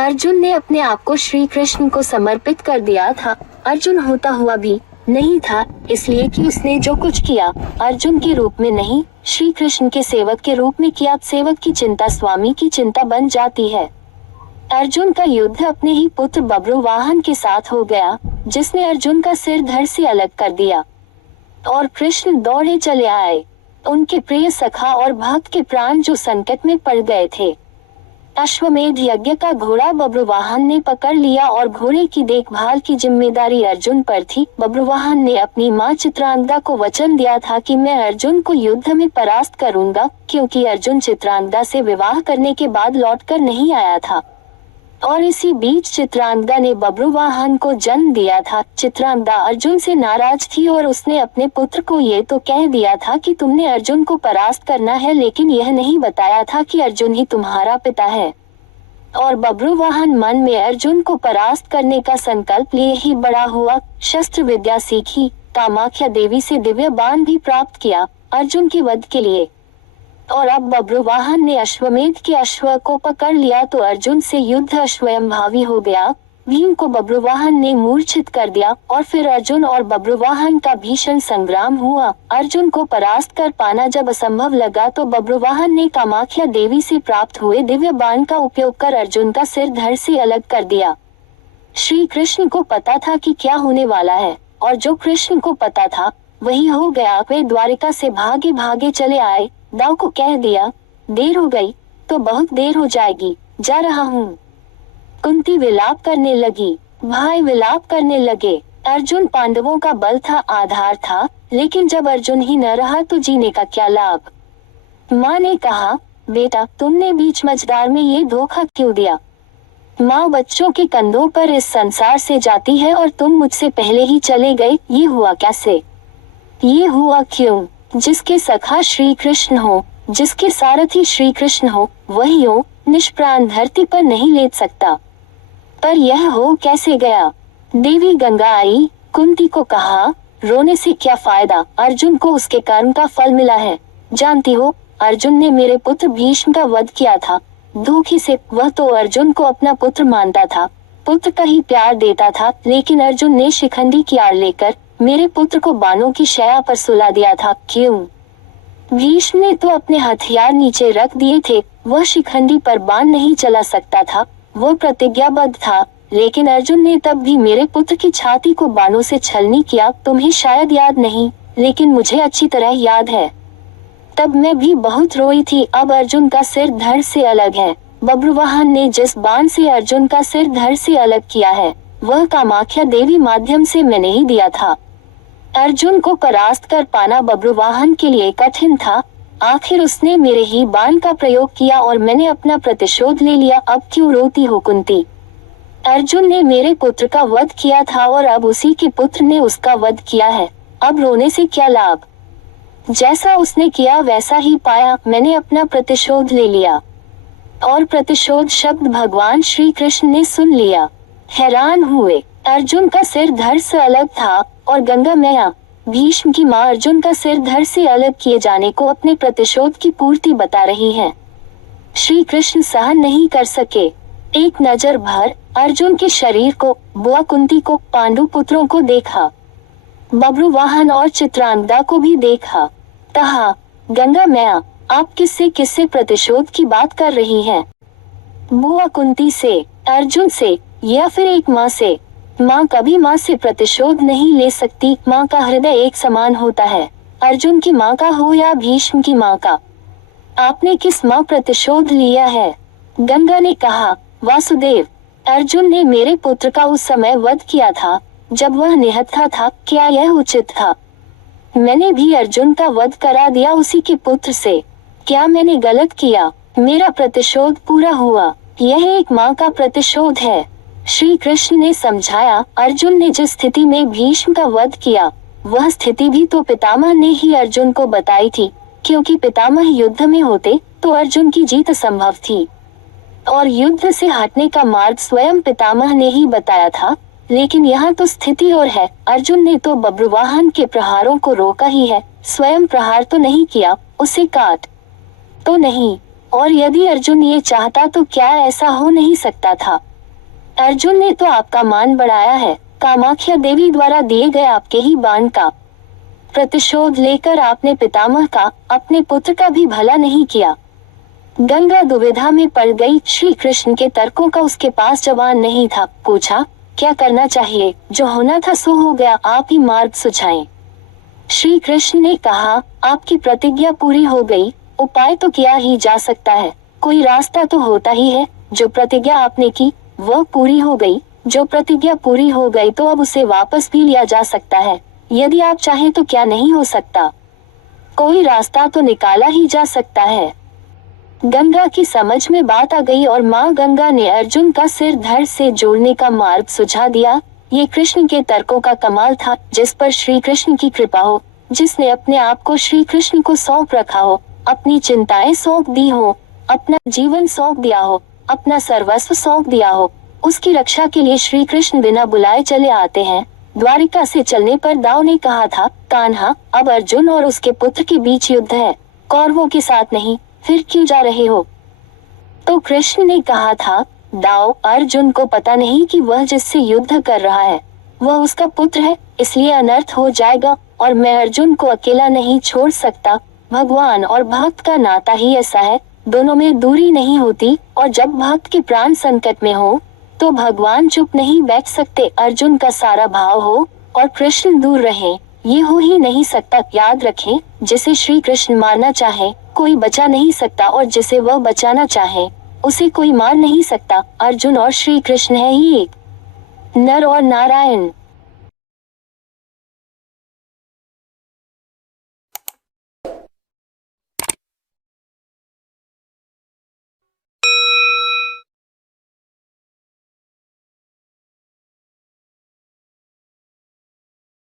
अर्जुन ने अपने आप को श्री कृष्ण को समर्पित कर दिया था। अर्जुन होता हुआ भी नहीं था, इसलिए कि उसने जो कुछ किया अर्जुन के रूप में नहीं, श्री कृष्ण के सेवक के रूप में किया। सेवक की चिंता स्वामी की चिंता बन जाती है। अर्जुन का युद्ध अपने ही पुत्र बब्रुवाहन के साथ हो गया, जिसने अर्जुन का सिर धड़ से अलग कर दिया और कृष्ण दौड़े चले आए। उनके प्रिय सखा और भक्त के प्राण जो संकट में पड़ गए थे। अश्वमेध यज्ञ का घोड़ा बब्रुवाहन ने पकड़ लिया और घोड़े की देखभाल की जिम्मेदारी अर्जुन पर थी। बब्रुवाहन ने अपनी मां चित्रांगदा को वचन दिया था कि मैं अर्जुन को युद्ध में परास्त करूंगा, क्योंकि अर्जुन चित्रांगदा से विवाह करने के बाद लौटकर नहीं आया था और इसी बीच चित्रांगदा ने बब्रुवाहन को जन्म दिया था। चित्रांगदा अर्जुन से नाराज थी और उसने अपने पुत्र को ये तो कह दिया था कि तुमने अर्जुन को परास्त करना है, लेकिन यह नहीं बताया था कि अर्जुन ही तुम्हारा पिता है। और बब्रुवाहन मन में अर्जुन को परास्त करने का संकल्प लिए ही बड़ा हुआ। शस्त्र विद्या सीखी, कामाख्या देवी से दिव्य बाण भी प्राप्त किया अर्जुन के वध के लिए। और अब बब्रुवाहन ने अश्वमेध के अश्व को पकड़ लिया तो अर्जुन से युद्ध अश्वयंभावी हो गया। भीम को बब्रुवाहन ने मूर्छित कर दिया और फिर अर्जुन और बब्रुवाहन का भीषण संग्राम हुआ। अर्जुन को परास्त कर पाना जब असंभव लगा तो बब्रुवाहन ने कामाख्या देवी से प्राप्त हुए दिव्य बाण का उपयोग कर अर्जुन का सिर धड़ से अलग कर दिया। श्री कृष्ण को पता था कि क्या होने वाला है और जो कृष्ण को पता था वही हो गया। वे द्वारिका से भागे भागे चले आए। दाऊ को कह दिया, देर हो गई तो बहुत देर हो जाएगी, जा रहा हूँ। कुंती विलाप करने लगी, भाई विलाप करने लगे। अर्जुन पांडवों का बल था, आधार था, लेकिन जब अर्जुन ही न रहा तो जीने का क्या लाभ। माँ ने कहा, बेटा तुमने बीच मझधार में ये धोखा क्यों दिया। माँ बच्चों के कंधों पर इस संसार से जाती है और तुम मुझसे पहले ही चले गए। ये हुआ कैसे, ये हुआ क्यों। जिसके सखा श्री कृष्ण हो, जिसके सारथी श्री कृष्ण हो, वही हो निष्प्राण धरती पर नहीं ले सकता। पर यह हो कैसे गया। देवी गंगा आई, कुंती को कहा, रोने से क्या फायदा, अर्जुन को उसके कर्म का फल मिला है। जानती हो अर्जुन ने मेरे पुत्र भीष्म का वध किया था, धोखे से। वह तो अर्जुन को अपना पुत्र मानता था, पुत्र का ही प्यार देता था, लेकिन अर्जुन ने शिखंडी की आड़ लेकर मेरे पुत्र को बाणों की शैया पर सुला दिया था। क्यों। भीष्म ने तो अपने हथियार नीचे रख दिए थे, वह शिखंडी पर बाण नहीं चला सकता था, वह प्रतिज्ञाबद्ध था। लेकिन अर्जुन ने तब भी मेरे पुत्र की छाती को बाणों से छलनी किया। तुम्हें शायद याद नहीं, लेकिन मुझे अच्छी तरह याद है। तब मैं भी बहुत रोई थी। अब अर्जुन का सिर धड़ से अलग है। बब्रुवाहन ने जिस बाण से अर्जुन का सिर धड़ से अलग किया है वह कामाख्या देवी माध्यम से मैंने ही दिया था। अर्जुन को परास्त कर पाना बब्रुवाहन के लिए कठिन था। आखिर उसने मेरे ही बाण का प्रयोग किया और मैंने अपना प्रतिशोध ले लिया। अब क्यों रोती हो कुंती। अर्जुन ने मेरे पुत्र का वध किया था और अब उसी के पुत्र ने उसका वध किया है। अब रोने से क्या लाभ। जैसा उसने किया वैसा ही पाया। मैंने अपना प्रतिशोध ले लिया। और प्रतिशोध शब्द भगवान श्री कृष्ण ने सुन लिया, हैरान हुए। अर्जुन का सिर धड़ से अलग था और गंगा मैया भीष्म की मां अर्जुन का सिर धड़ से अलग किए जाने को अपने प्रतिशोध की पूर्ति बता रही हैं। श्री कृष्ण सहन नहीं कर सके। एक नजर भर अर्जुन के शरीर को, बुआ कुंती को, पांडु पुत्रों को देखा, बब्रुवाहन और चित्रांगदा को भी देखा। कहा, गंगा मैया आप किससे प्रतिशोध की बात कर रही हैं। बुआ कुंती से, अर्जुन से, या फिर एक माँ से। माँ कभी माँ से प्रतिशोध नहीं ले सकती। माँ का हृदय एक समान होता है, अर्जुन की माँ का हो या भीष्म की माँ का। आपने किस माँ प्रतिशोध लिया है। गंगा ने कहा, वासुदेव। अर्जुन ने मेरे पुत्र का उस समय वध किया था जब वह निहत्था था। क्या यह उचित था। मैंने भी अर्जुन का वध करा दिया उसी के पुत्र से। क्या मैंने गलत किया। मेरा प्रतिशोध पूरा हुआ। यह एक माँ का प्रतिशोध है। श्री कृष्ण ने समझाया, अर्जुन ने जिस स्थिति में भीष्म का वध किया वह स्थिति भी तो पितामह ने ही अर्जुन को बताई थी, क्योंकि पितामह युद्ध में होते तो अर्जुन की जीत असंभव थी और युद्ध से हटने का मार्ग स्वयं पितामह ने ही बताया था। लेकिन यहाँ तो स्थिति और है। अर्जुन ने तो बब्रुवाहन के प्रहारों को रोका ही है, स्वयं प्रहार तो नहीं किया, उसे काट तो नहीं। और यदि अर्जुन ये चाहता तो क्या ऐसा हो नहीं सकता था। अर्जुन ने तो आपका मान बढ़ाया है। कामाख्या देवी द्वारा दिए गए आपके ही बाण का प्रतिशोध लेकर आपने पितामह का, अपने पुत्र का भी भला नहीं किया। गंगा दुविधा में पड़ गई। श्री कृष्ण के तर्कों का उसके पास जवाब नहीं था। पूछा, क्या करना चाहिए? जो होना था सो हो गया, आप ही मार्ग सुझाएं। श्री कृष्ण ने कहा, आपकी प्रतिज्ञा पूरी हो गई, उपाय तो किया ही जा सकता है, कोई रास्ता तो होता ही है। जो प्रतिज्ञा आपने की वह पूरी हो गई। जो प्रतिज्ञा पूरी हो गई तो अब उसे वापस भी लिया जा सकता है। यदि आप चाहें तो क्या नहीं हो सकता? कोई रास्ता तो निकाला ही जा सकता है। गंगा की समझ में बात आ गई और माँ गंगा ने अर्जुन का सिर धड़ से जोड़ने का मार्ग सुझा दिया। ये कृष्ण के तर्कों का कमाल था, जिस पर श्री कृष्ण की कृपा हो, जिसने अपने आप को श्री कृष्ण को सौंप रखा हो, अपनी चिंताएं सौंप दी हो, अपना जीवन सौंप दिया हो, अपना सर्वस्व सौंप दिया हो। उसकी रक्षा के लिए श्री कृष्ण बिना बुलाए चले आते हैं। द्वारिका से चलने पर दाव ने कहा था, कान्हा, अब अर्जुन और उसके पुत्र के बीच युद्ध है, कौरवों के साथ नहीं, फिर क्यों जा रहे हो? तो कृष्ण ने कहा था, दाव, अर्जुन को पता नहीं कि वह जिससे युद्ध कर रहा है वह उसका पुत्र है, इसलिए अनर्थ हो जाएगा और मैं अर्जुन को अकेला नहीं छोड़ सकता। भगवान और भक्त का नाता ही ऐसा है, दोनों में दूरी नहीं होती, और जब भक्त के प्राण संकट में हो तो भगवान चुप नहीं बैठ सकते। अर्जुन का सारा भाव हो और कृष्ण दूर रहे, ये हो ही नहीं सकता। याद रखें, जिसे श्री कृष्ण मारना चाहे कोई बचा नहीं सकता, और जिसे वह बचाना चाहे उसे कोई मार नहीं सकता। अर्जुन और श्री कृष्ण है ही एक, नर और नारायण।